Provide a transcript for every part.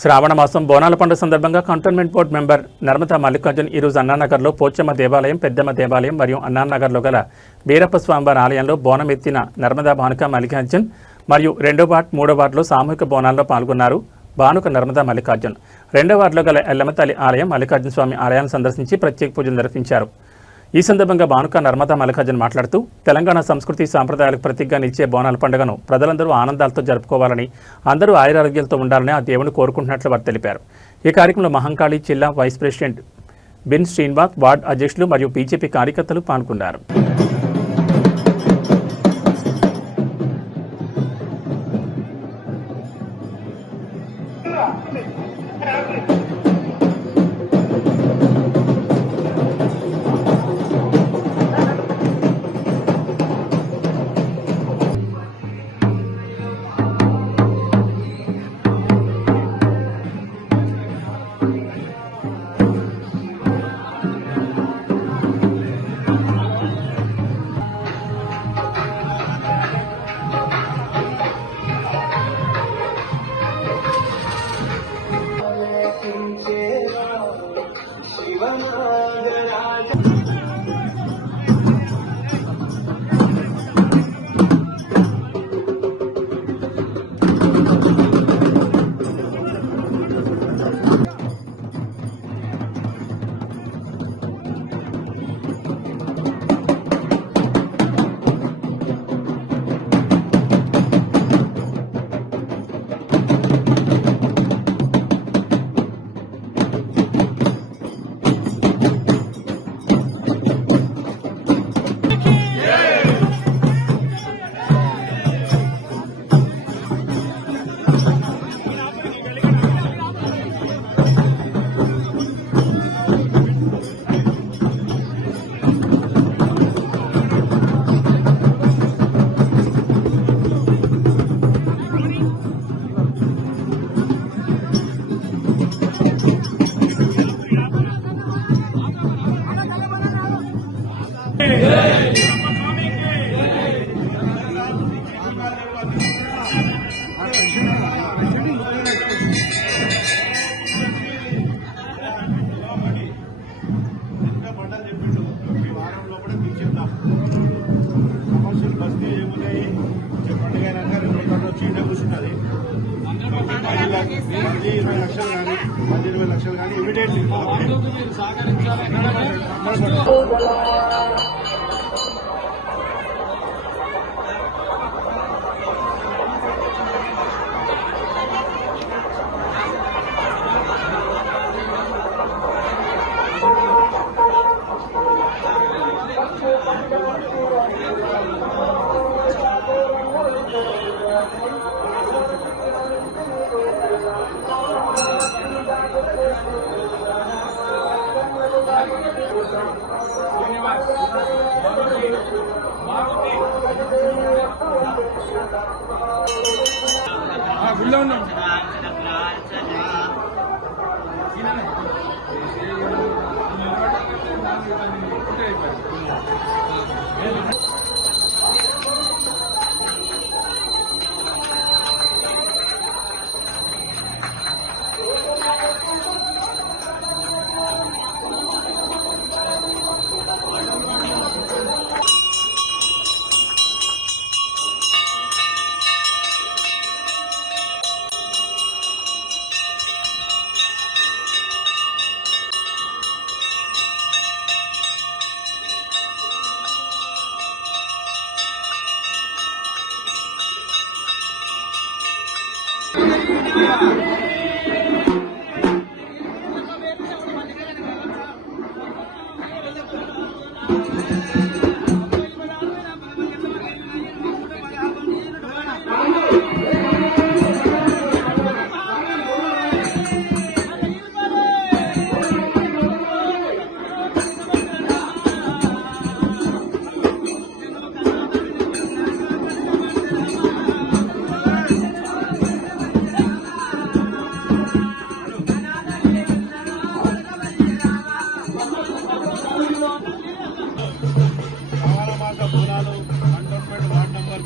శ్రావణ మాసం బోనాల పండుగ సందర్భంగా cantonment board member Narmada Mallikarjun ఈరోజు అన్నానగర్లో పోచమ్మ దేవాలయం, పెద్దమ్మ దేవాలయం మరియు అన్నానగర్లో గల వీరప్ప స్వామివారి ఆలయంలో బోనం ఎత్తిన నర్మదా భానుక మల్లికార్జున్ మరియు 2వ వార్డు, 3వ వార్డులో సామూహిక బోనాల్లో పాల్గొన్నారు. భానుక నర్మదా మల్లికార్జున్ 2వ వార్డులో గల ఎల్లమ్మతల్లి ఆలయం, మల్లికార్జున స్వామి ఆలయాన్ని సందర్శించి ప్రత్యేక పూజలు నిర్వహించారు. ఈ సందర్భంగా భానుక నర్మదా మల్లికార్జున్ మాట్లాడుతూ తెలంగాణ సంస్కృతి సాంప్రదాయాలకు ప్రతీకగా నిలిచే బోనాల పండుగను ప్రజలందరూ ఆనందాలతో జరుపుకోవాలని, అందరూ ఆయురారోగ్యాలతో ఉండాలని ఆ దేవుని కోరుకుంటున్నట్లు వారు తెలిపారు. ఈ కార్యక్రమంలో మహంకాళి జిల్లా వైస్ ప్రెసిడెంట్ బిన్ శ్రీనివాస్, వార్డు అధ్యక్షులు మరియు బీజేపీ కార్యకర్తలు పాల్గొన్నారు.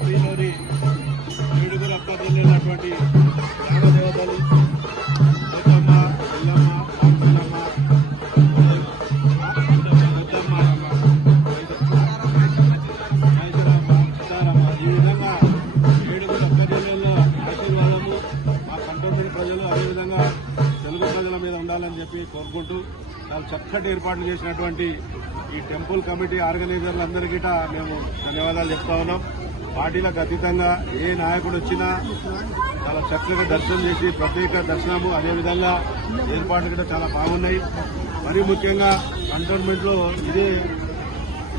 శ్రీలోని 7 అక్కడిల్లినటువంటి గ్రామ దేవతలు అదేవిధంగా తెలుగు ప్రజల మీద ఉండాలని చెప్పి కోరుకుంటూ చాలా చక్కటి ఏర్పాట్లు చేసినటువంటి ఈ టెంపుల్ కమిటీ ఆర్గనైజర్లందరికీ మేము ధన్యవాదాలు చెప్తా ఉన్నాం. పార్టీలకు అతీతంగా ఏ నాయకుడు వచ్చినా చాలా చక్కగా దర్శనం చేసి ప్రత్యేక దర్శనము అదేవిధంగా ఏర్పాట్లు కూడా చాలా బాగున్నాయి. మరీ ముఖ్యంగా కంటోన్మెంట్ లో ఇదే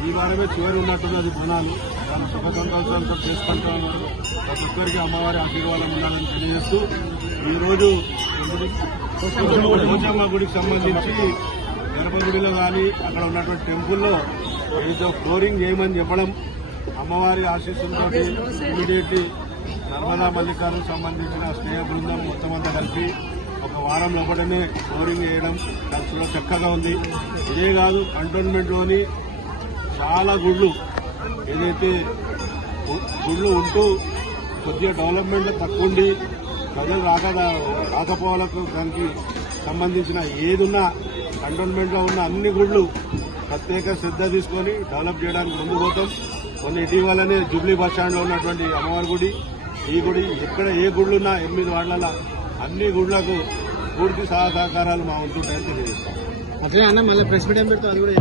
ఈ వారమే చివరి ఉన్నట్టున్నది బోనాలు చాలా సుఖ సంతోషాలతో చేసుకుంటూ ఉన్నారు. ప్రతి ఒక్కరికి అమ్మవారి ఆశీర్వాదం ఉండాలని తెలియజేస్తూ ఈరోజు పోచమ్మ గుడికి సంబంధించి గర్భగుడిలో కానీ అక్కడ ఉన్నటువంటి టెంపుల్లో ఏదో ఫ్లోరింగ్ చేయమని చెప్పడం, అమ్మవారి ఆశీస్సులతో ఇమీడియట్లీ నర్మదా మల్లికార్జునకు సంబంధించిన స్నేహ బృందం మొత్తం అంతా కలిపి ఒక వారం లోపలనే ఫ్లోరింగ్ చేయడం చాలా చక్కగా ఉంది. ఇదే కాదు కంటోన్మెంట్లోని చాలా గుళ్ళు ఏదైతే గుళ్ళు ఉంటూ కొద్దిగా డెవలప్మెంట్ తక్కువ ఉండి ప్రజలు రాకపోవలకు దానికి సంబంధించిన ఏదున్నా కంటోన్మెంట్లో ఉన్న అన్ని గుళ్ళు ప్రత్యేక శ్రద్ధ తీసుకొని డెవలప్ చేయడానికి ముందు పోతాం. కొన్ని ఇటీవలనే జూబ్లీ బస్ స్టాండ్లో ఉన్నటువంటి అమ్మవారి గుడి, ఈ గుడి ఎక్కడ ఏ గుళ్ళున్నా 8 వార్డుల అన్ని గుళ్లకు పూర్తి సహకారాలు మా వంతుంటాయని తెలియజేస్తాం. అట్లే అన్న మళ్ళీ ప్రెస్ మీట్ ఏం పెడతాం అది కూడా